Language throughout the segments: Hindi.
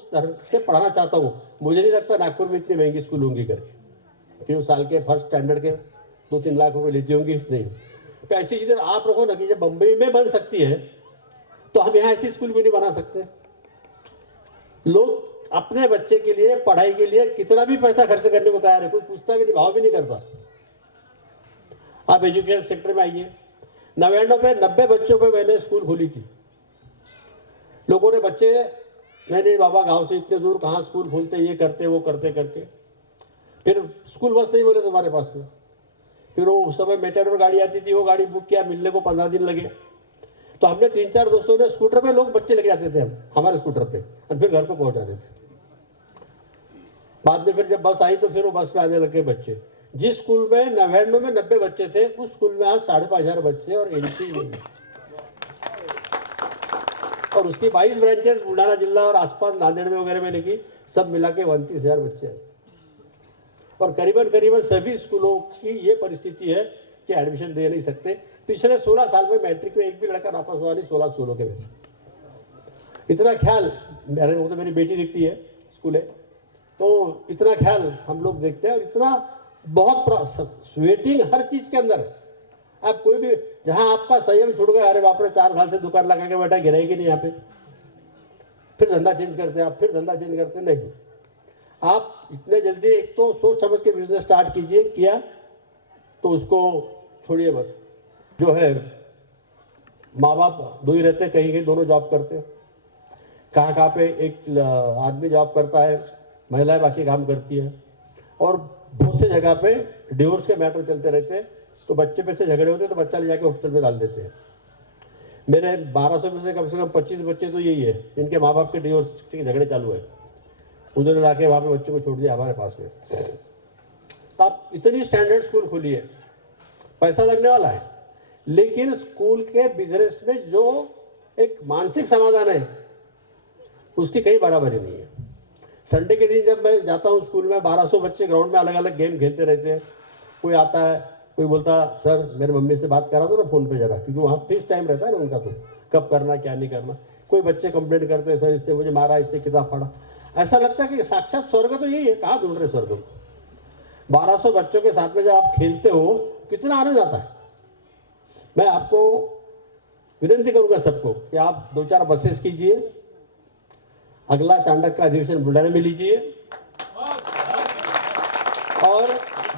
उस तरह से पढ़ाना चाहता हूँ। मुझे नहीं लगता नागपुर में इतनी महंगी स्कूल होंगी करके, कि वो साल के फर्स्ट स्टैंडर्ड के 2-3 लाख रुपए लेती होंगी, नहीं। तो ऐसी चीज़ें आप रखो ना कि जब बम्बई में बन सकती है तो हम यहाँ ऐसी स्कूल भी नहीं बना सकते। लोग अपने बच्चे के लिए पढ़ाई के लिए कितना भी पैसा खर्च करने को तैयार है, कोई पूछता भी नहीं, भाव भी नहीं करता। आप एजुकेशन सेक्टर में आइए, 90 बच्चों पे मैंने स्कूल खोली थी। लोगों ने बच्चे, नहीं बाबा गांव से इतने दूर कहाँ स्कूल खोलते, ये करते वो करते करके, फिर स्कूल बस नहीं बोले तुम्हारे पास में। फिर वो उस समय मेटाडोर गाड़ी आती थी, वो गाड़ी बुक किया, मिलने को 15 दिन लगे। तो हमने 3-4 दोस्तों ने स्कूटर पे, लोग बच्चे लेके जाते थे हम हमारे स्कूटर पे, और फिर घर पे पहुंचाते थे। बाद में फिर जब बस आई तो फिर वो बस में आने लगे बच्चे। जिस स्कूल में 99 में 90 बच्चे थे, उस स्कूल में आज 5,500 बच्चे और एंट्री नहीं है। और उसकी 22 ब्रांचेस बुल्ढाना जिला और आसपास नांदेड़ में वगैरह में की, सब मिला के 29,000 बच्चे हैं। और करीबन सभी स्कूलों की ये परिस्थिति है कि एडमिशन दे नहीं सकते। पिछले 16 साल में मैट्रिक में एक भी लड़का वापस हुआ नहीं, 16 स्कूलों के में। इतना ख्याल, वो तो मेरी बेटी दिखती है स्कूल है, तो इतना ख्याल हम लोग देखते हैं। और इतना बहुत वेटिंग हर चीज के अंदर। आप कोई भी, जहां आपका संयम छूट गया, अरे बाप रे 4 साल से दुकान लगा के बैठा, गिराएगी नहीं यहाँ पे, फिर धंधा चेंज करते हैं आप, फिर धंधा चेंज करते नहीं। आप इतने जल्दी एक तो सोच समझ के बिजनेस स्टार्ट कीजिए, किया तो उसको छोड़िए मत। जो है माँ बाप दो ही रहते, कहीं कहीं दोनों जॉब करते, कहाँ पे एक आदमी जॉब करता है, महिलाएं बाकी काम करती है, और बहुत से जगह पे डिवोर्स के मैटर चलते रहते हैं। तो बच्चे पे से झगड़े होते हैं तो बच्चा ले जाके हॉस्टल में डाल देते हैं। मेरे 1200 में से कम 25 बच्चे तो यही है जिनके माँ बाप के डिवोर्स के झगड़े चालू है, उन्होंने लाके वहाँ पे बच्चों को छोड़ दिया हमारे पास में। तो आप इतनी स्टैंडर्ड स्कूल खोली है, पैसा लगने वाला है, लेकिन स्कूल के बिजनेस में जो एक मानसिक समाधान है उसकी कहीं बराबरी नहीं है। संडे के दिन जब मैं जाता हूँ स्कूल में, 1200 बच्चे ग्राउंड में अलग अलग गेम खेलते रहते हैं। कोई आता है, कोई बोलता सर मेरे मम्मी से बात करा दो ना फ़ोन पे जरा, क्योंकि वहाँ फिक्स टाइम रहता है ना उनका, तो कब करना क्या नहीं करना। कोई बच्चे कंप्लेंट करते हैं, सर इसने मुझे मारा, इसने किताब फाड़ा। ऐसा लगता है कि साक्षात स्वर्ग तो यही है, कहाँ ढूंढ रहे स्वर्ग। 1200 बच्चों के साथ में जब आप खेलते हो कितना आनंद आता है। मैं आपको विनती करूँगा सबको कि आप 2-4 बसेस कीजिए, अगला चांडक का अधिवेशन बुल्ढाना में लीजिए। और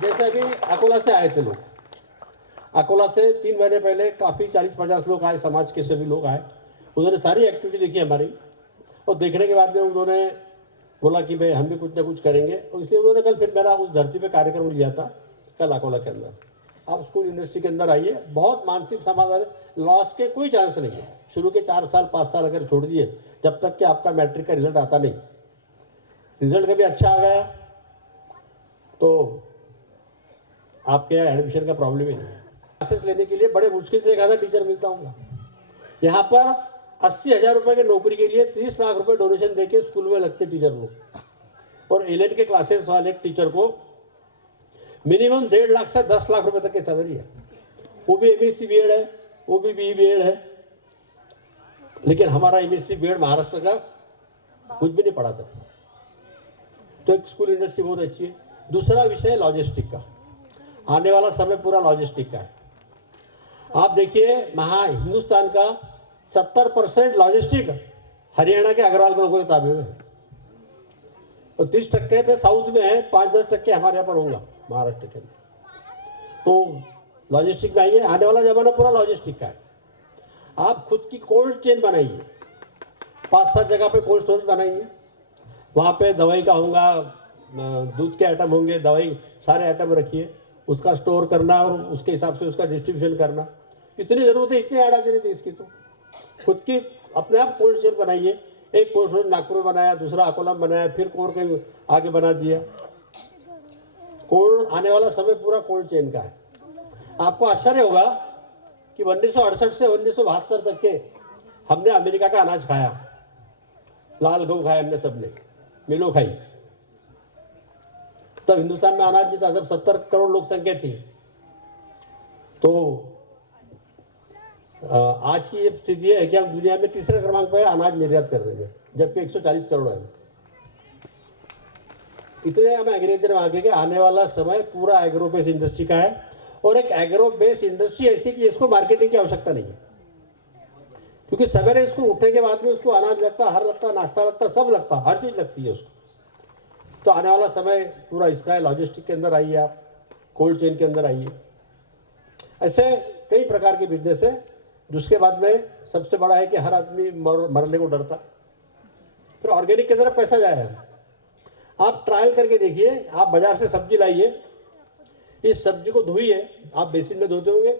जैसे अभी अकोला से आए थे लोग, अकोला से 3 महीने पहले काफ़ी 40-50 लोग आए, समाज के सभी लोग आए। उन्होंने सारी एक्टिविटी देखी हमारी, और देखने के बाद में उन्होंने बोला कि भाई हम भी कुछ ना कुछ करेंगे। और इसलिए उन्होंने कल फिर मेरा उस धरती पे कार्यक्रम लिया था, कल अकोला के अंदर। आप स्कूल यूनिवर्सिटी के अंदर आइए, बहुत मानसिक समाधान, लॉस के कोई चांस नहीं है। शुरू के 4 साल 5 साल अगर छोड़ दिए, जब तक कि आपका मैट्रिक का रिजल्ट आता नहीं, रिजल्ट कभी अच्छा आ गया तो आपके यहाँ एडमिशन का प्रॉब्लम ही नहीं है। क्लासेस लेने के लिए बड़े मुश्किल से एक आधा टीचर मिलता होगा। यहाँ पर 80,000 रुपये की नौकरी के लिए 30 लाख रुपए डोनेशन देके स्कूल में लगते टीचर लोग। और एलएड के क्लासेस वाले टीचर को मिनिमम 1.5 लाख से 10 लाख रुपए तक की सैलरी है। वो भी एमएससी बीएड है, वो भी बीई बीएड है, लेकिन हमारा एमएससी बीएड महाराष्ट्र का कुछ भी नहीं पढ़ा सकता। तो एक स्कूल यूनिवर्सिटी बहुत अच्छी है। दूसरा विषय है लॉजिस्टिक का। आने वाला समय पूरा लॉजिस्टिक का है। आप देखिए हिंदुस्तान का 70% लॉजिस्टिक हरियाणा के अग्रवाल के लोगों के ताबे में है, और 30% पे साउथ में है, 5-10% हमारे यहाँ पर होगा महाराष्ट्र के अंदर। तो लॉजिस्टिक में आइए, आने वाला जमाना पूरा लॉजिस्टिक का है। आप खुद की कोल्ड चेन बनाइए, 5-7 जगह पे कोल्ड स्टोरेज बनाइए। वहाँ पे दवाई का होगा, दूध के आइटम होंगे, दवाई सारे आइटम रखिए, उसका स्टोर करना और उसके हिसाब से उसका डिस्ट्रीब्यूशन करना। इतनी ज़रूरत है, इतनी ऐड आती रहती है इसकी। तो खुद की अपने आप कोल्ड चेन बनाइए। एक कोल्ड स्टोरेज नागपुर में बनाया, दूसरा अकोला में बनाया, फिर और कहीं आगे बना दिया। कोल्ड आने वाला समय पूरा कोल्ड चेन का है। आपको आश्चर्य होगा कि 1968 से 1972 तक के हमने अमेरिका का अनाज खाया, लाल गेहूं खाया हमने, सबने मिलो खाई। तब हिंदुस्तान में अनाज नहीं था, जब 70 करोड़ लोक संख्या थी। तो आज की ये स्थिति है कि हम दुनिया में तीसरे क्रमांक पर अनाज निर्यात कर रहे हैं, जबकि 140 करोड़ है। इतने हम एग्रीकल्चर में आगे के आने वाला समय पूरा एग्रो बेस्ड इंडस्ट्री का है, और एक एग्रो बेस्ड इंडस्ट्री ऐसी कि इसको मार्केटिंग की आवश्यकता नहीं है, क्योंकि सवेरे इसको उठने के बाद में उसको अनाज लगता, हर लगता, नाश्ता लगता, सब लगता, हर चीज लगती है उसको। तो आने वाला समय पूरा इसका है। लॉजिस्टिक के अंदर आइए आप, कोल्ड चेन के अंदर आइए, ऐसे कई प्रकार के बिजनेस है। जिसके बाद में सबसे बड़ा है कि हर आदमी मरने को डरता, फिर ऑर्गेनिक की तरफ पैसा जाए। आप ट्रायल करके देखिए, आप बाजार से सब्जी लाइए, इस सब्जी को धोइए, आप बेसिन में धोते होंगे,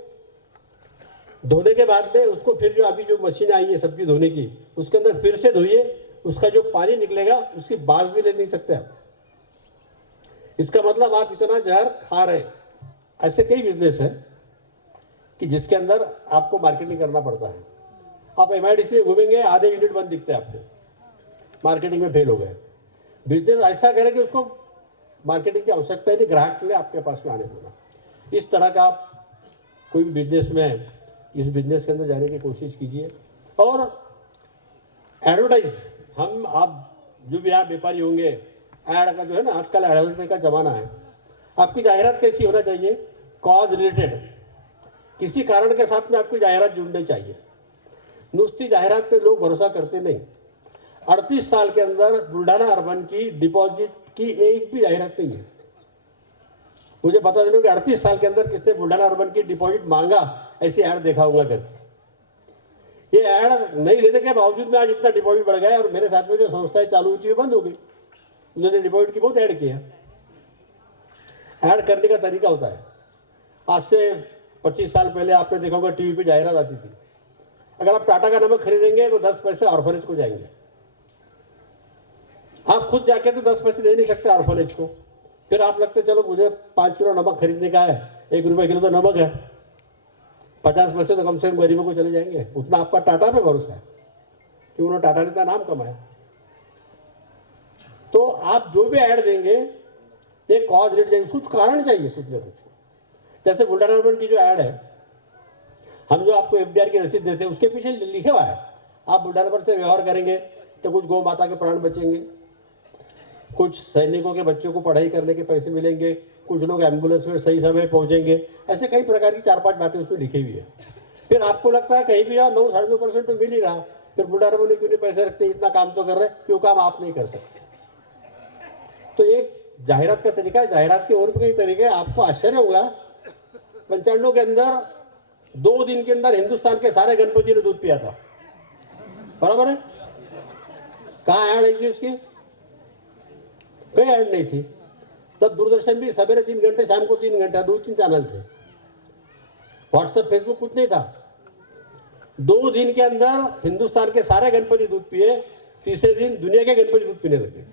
धोने के बाद में उसको फिर जो अभी जो मशीन आई है सब्जी धोने की, उसके अंदर फिर से धोइए, उसका जो पानी निकलेगा उसकी बास भी ले नहीं सकते आप। इसका मतलब आप इतना जहर खा रहे। ऐसे कई बिजनेस है कि जिसके अंदर आपको मार्केटिंग करना पड़ता है। आप एमआईडीसी में घूमेंगे, आधे यूनिट बंद दिखते हैं आपको, मार्केटिंग में फेल हो गए। बिजनेस ऐसा करें कि उसको मार्केटिंग की आवश्यकता है नहीं, ग्राहक के लिए आपके पास में आने देना। इस तरह का आप कोई भी बिजनेस में, इस बिजनेस के अंदर जाने की कोशिश कीजिए। और एडवर्टाइज, हम आप जो भी आप व्यापारी होंगे, ऐड का जो है ना, आजकल एडवर्टाइज का जमाना है। आपकी जाहिरात कैसी होना चाहिए? कॉज रिलेटेड, किसी कारण के साथ में आपकी जाहिरात जुड़नी चाहिए। नुस्ती जाहिरात पे लोग भरोसा करते नहीं। 38 साल के अंदर बुल्ढाना अर्बन की डिपॉजिट की एक भी जाहिरात नहीं है। मुझे बता दो कि 38 साल के अंदर किसने बुल्ढाना अर्बन की डिपॉजिट मांगा, ऐसी ऐड देखा होगा करके। ये ऐड नहीं देने के बावजूद में आज इतना डिपॉजिट बढ़ गया। और मेरे साथ में जो संस्थाएं चालू होती है बंद हो गई, उन्होंने डिपॉजिट की बहुत ऐड किया। ऐड करने का तरीका होता है। आज से 25 साल पहले आपने देखा होगा टीवी पे जाहिरात आती थी, अगर आप टाटा का नमक खरीदेंगे तो 10 पैसे ऑर्फनेज को जाएंगे। आप खुद जाके तो 10 पैसे दे नहीं सकते ऑर्फनेज को, फिर आप लगते चलो मुझे 5 किलो नमक खरीदने का है, 1 रुपये किलो तो नमक है, 50 पैसे तो कम से कम गरीबों को चले जाएंगे। उतना आपका टाटा पे भरोसा है कि उन्होंने टाटा ने इतना नाम कमाया। तो आप जो भी ऐड देंगे, एक कॉज रेट चाहिए, कुछ कारण चाहिए, कुछ ना कुछ। जैसे बुल्ढाना अर्बन की जो ऐड है, हम जो आपको एफडीआर की रसीद देते हैं उसके पीछे लिखा हुआ है, आप बुल्ढाना अर्बन से व्यवहार करेंगे तो कुछ गौ माता के प्राण बचेंगे, कुछ सैनिकों के बच्चों को पढ़ाई करने के पैसे मिलेंगे, कुछ लोग एम्बुलेंस में सही समय पहुंचेंगे। ऐसे कई प्रकार की 4-5 बातें उसमें लिखी हुई है। फिर आपको लगता है कहीं भी जाओ 9-9.5% तो मिल ही रहा, फिर बुल्ढाना अर्बन क्यों नहीं पैसे रखते, इतना काम तो कर रहे, क्यों काम आप नहीं कर सकते। तो एक जाहिरात का तरीका है, जाहिरात के और भी कई तरीके। आपको आश्चर्य होगा, 95 के अंदर 2 दिन के अंदर हिंदुस्तान के सारे गणपति ने दूध पिया था, बराबर है। कहाँ ऐड थी उसकी? कोई ऐड नहीं थी। तब दूरदर्शन भी सवेरे 3 घंटे, शाम को 3 घंटा, 2-3 चैनल थे। व्हाट्सएप, फेसबुक कुछ नहीं था। 2 दिन के अंदर हिंदुस्तान के सारे गणपति दूध पिए, तीसरे दिन दुनिया के गणपति दूध पीने लगे,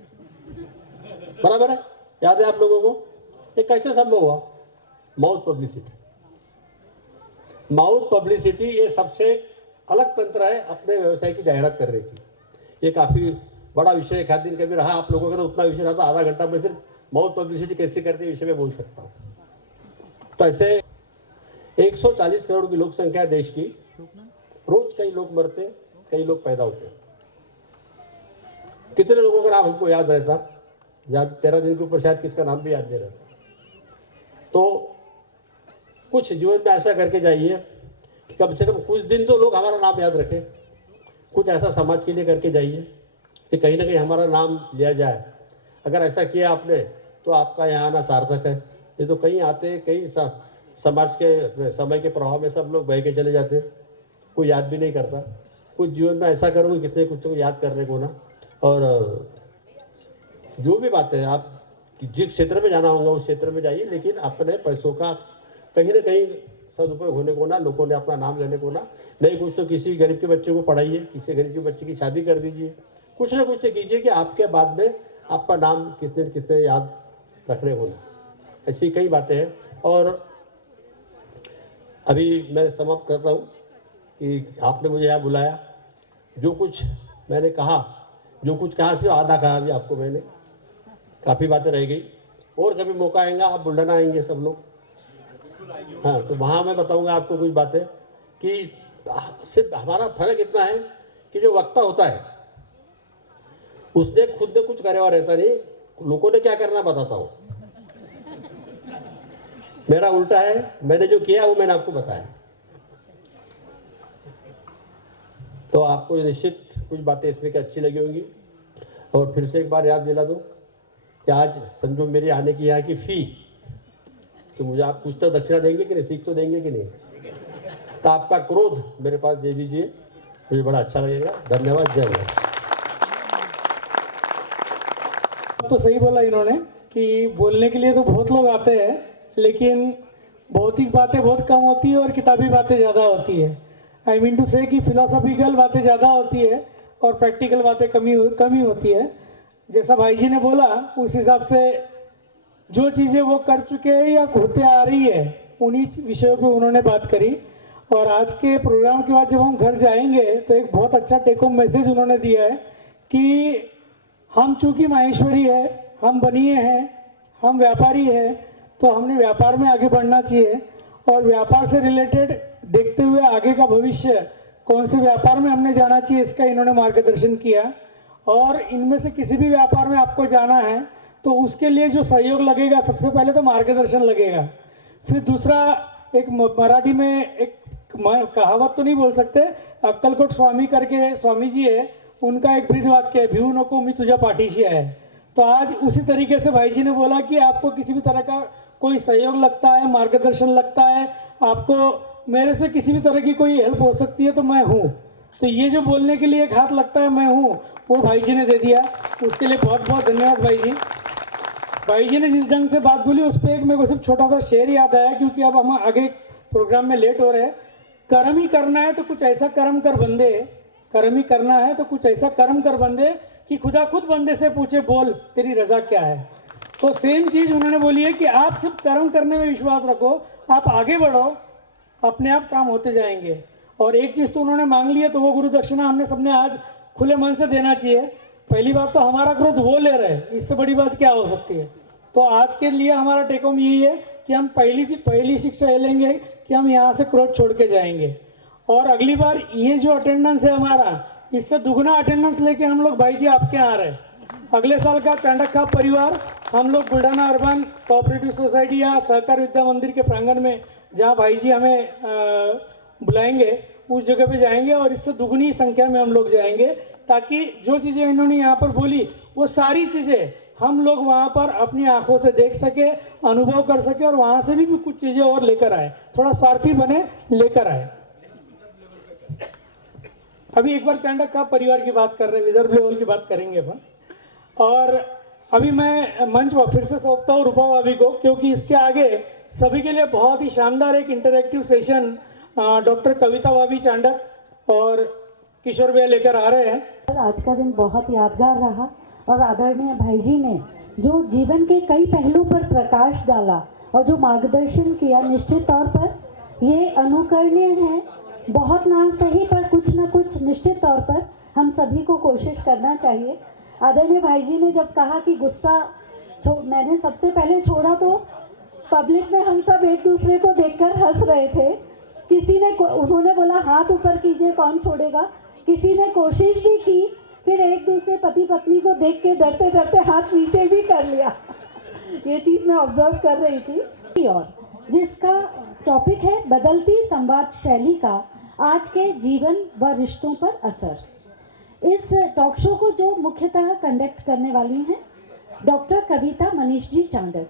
बराबर है। याद है आप लोगों को? ये कैसे संभव हुआ? Mouth publicity. माउथ पब्लिसिटी ये सबसे अलग तंत्र है अपने व्यवसाय की जाहिरात करने की। ये काफी बड़ा विषय है। एक दिन कभी रहा आप लोगों का तो उतना विषय रहा था, आधा घंटा में सिर्फ माउथ पब्लिसिटी कैसे करते हैं विषय में बोल सकता हूँ। तो ऐसे 140 करोड़ की लोक संख्या है देश की। रोज कई लोग मरते, कई लोग पैदा होते हैं। कितने लोगों का नाम हमको याद रहता? याद 13 दिन के ऊपर शायद किसका नाम भी याद नहीं रहता। तो कुछ जीवन में ऐसा करके जाइए कि कम से कम कुछ दिन तो लोग हमारा नाम याद रखें। कुछ ऐसा समाज के लिए करके जाइए कि कहीं ना कहीं हमारा नाम लिया जाए। अगर ऐसा किया आपने तो आपका यहाँ आना सार्थक है। ये तो कहीं आते, कई समाज के समय के प्रभाव में सब लोग बह के चले जाते, कोई याद भी नहीं करता। कुछ जीवन में ऐसा करोगे किसने कुछ तो याद करने को ना। और जो भी बात है, आप जिस क्षेत्र में जाना होगा उस क्षेत्र में जाइए, लेकिन अपने पैसों का कहीं ना कहीं सदुपयोग होने को ना, लोगों ने अपना नाम लेने को ना। नहीं कुछ तो किसी गरीब के बच्चे को पढ़ाइए, किसी गरीब के बच्चे की शादी कर दीजिए, कुछ ना कुछ तो कीजिए कि आपके बाद में आपका नाम किसने किसने याद रखने को ना। ऐसी कई बातें हैं। और अभी मैं समाप्त करता हूँ कि आपने मुझे यहाँ बुलाया, जो कुछ मैंने कहा, जो कुछ कहा सिर्फ आधा कहा अभी आपको मैंने, काफ़ी बातें रह गई। और कभी मौका आएगा आप बुल्ढाना आएंगे सब लोग, हाँ, तो वहाँ मैं बताऊंगा आपको कुछ बातें कि सिर्फ हमारा फर्क इतना है कि जो वक्ता होता है उसने खुद ने कुछ करे हुआ रहता नहीं, लोगों ने क्या करना बताता हूँ। मेरा उल्टा है, मैंने जो किया वो मैंने आपको बताया। तो आपको निश्चित कुछ बातें इसमें की अच्छी लगी होंगी। और फिर से एक बार याद दिला दूं कि आज समझो मेरी आने की यहाँ की फी, तो मुझे आप कुछ तो दक्षिणा देंगे कि नहीं, सीख तो देंगे कि नहीं, तो आपका क्रोध मेरे पास दे दीजिए, मुझे बड़ा अच्छा लगेगा। धन्यवाद। जय हिंद। तो सही बोला इन्होंने कि बोलने के लिए तो बहुत लोग आते हैं, लेकिन भौतिक बातें बहुत कम होती है और किताबी बातें ज़्यादा होती है। आई मीन टू से कि फिलोसॉफिकल बातें ज़्यादा होती है और प्रैक्टिकल बातें कमी होती है। जैसा भाई जी ने बोला उस हिसाब से जो चीज़ें वो कर चुके हैं या होते आ रही है उन्हीं विषयों पे उन्होंने बात करी। और आज के प्रोग्राम के बाद जब हम घर जाएंगे तो एक बहुत अच्छा टेक होम मैसेज उन्होंने दिया है कि हम चूँकि माहेश्वरी है, हम बनिए हैं, हम व्यापारी है, तो हमने व्यापार में आगे बढ़ना चाहिए। और व्यापार से रिलेटेड देखते हुए आगे का भविष्य कौन से व्यापार में हमने जाना चाहिए, इसका इन्होंने मार्गदर्शन किया। और इनमें से किसी भी व्यापार में आपको जाना है तो उसके लिए जो सहयोग लगेगा, सबसे पहले तो मार्गदर्शन लगेगा। फिर दूसरा, एक मराठी में एक कहावत तो नहीं बोल सकते, अक्कलकोट स्वामी करके स्वामी जी है, उनका एक ब्रीद वाक्य है, भिऊ नको मी तुझ्या पाठीशी है। तो आज उसी तरीके से भाई जी ने बोला कि आपको किसी भी तरह का कोई सहयोग लगता है, मार्गदर्शन लगता है, आपको मेरे से किसी भी तरह की कोई हेल्प हो सकती है तो मैं हूँ। तो ये जो बोलने के लिए एक हाथ लगता है मैं हूँ, वो भाई जी ने दे दिया, उसके लिए बहुत बहुत धन्यवाद भाई जी। भाई जी ने जिस ढंग से बात बोली उस पर एक मेरे को सिर्फ छोटा सा शेर याद आया, क्योंकि अब हम आगे प्रोग्राम में लेट हो रहे हैं। कर्म ही करना है तो कुछ ऐसा कर्म कर बंदे, कर्म ही करना है तो कुछ ऐसा कर्म कर बंदे कि खुदा खुद बंदे से पूछे बोल तेरी रजा क्या है। तो सेम चीज़ उन्होंने बोली है कि आप सिर्फ कर्म करने में विश्वास रखो, आप आगे बढ़ो, अपने आप काम होते जाएंगे। और एक चीज़ तो उन्होंने मांग ली है, तो वो गुरु दक्षिणा हमने सबने आज खुले मन से देना चाहिए। पहली बात तो हमारा क्रोध वो ले रहे हैं, इससे बड़ी बात क्या हो सकती है। तो आज के लिए हमारा टेक होम यही है कि हम पहली शिक्षा ये लेंगे कि हम यहाँ से क्रोध छोड़ के जाएंगे। और अगली बार ये जो अटेंडेंस है हमारा, इससे दुगना अटेंडेंस लेके हम लोग भाई जी आपके यहाँ आ रहे हैं। अगले साल का चांडक का परिवार हम लोग बुल्ढाना अर्बन कोऑपरेटिव सोसाइटी या सहकार विद्या मंदिर के प्रांगण में, जहाँ भाई जी हमें बुलाएंगे, उस जगह पे जाएंगे और इससे दुगनी संख्या में हम लोग जाएंगे, ताकि जो चीज़ें इन्होंने यहाँ पर बोली वो सारी चीज़ें हम लोग वहाँ पर अपनी आंखों से देख सके, अनुभव कर सके और वहाँ से भी कुछ चीज़ें और लेकर आए, थोड़ा स्वार्थी बने, लेकर आए। अभी एक बार चांडक का परिवार की बात कर रहे हैं, विदर्भ लेवल की बात करेंगे अपन। और अभी मैं मंच फिर से सौंपता हूँ रूपा भाभी को, क्योंकि इसके आगे सभी के लिए बहुत ही शानदार एक इंटरैक्टिव सेशन डॉक्टर कविता भाभी चांडक और किशोर भैया लेकर आ रहे हैं। आज का दिन बहुत यादगार रहा और आदरणीय भाई जी ने जो जीवन के कई पहलुओं पर प्रकाश डाला और जो मार्गदर्शन किया, निश्चित तौर पर ये अनुकरणीय है। बहुत ना सही पर कुछ ना कुछ निश्चित तौर पर हम सभी को कोशिश करना चाहिए। आदरणीय भाई जी ने जब कहा कि गुस्सा मैंने सबसे पहले छोड़ा, तो पब्लिक में हम सब एक दूसरे को देखकर हंस रहे थे। किसी ने, उन्होंने बोला हाथ ऊपर कीजिए कौन छोड़ेगा, किसी ने कोशिश भी की, फिर एक दूसरे पति पत्नी को देख के डरते डरते हाथ नीचे भी कर लिया। ये चीज़ मैं ऑब्जर्व कर रही थी। और जिसका टॉपिक है बदलती संवाद शैली का आज के जीवन व रिश्तों पर असर। इस टॉक शो को जो मुख्यतः कंडक्ट करने वाली हैं डॉक्टर कविता मनीष जी चांडक।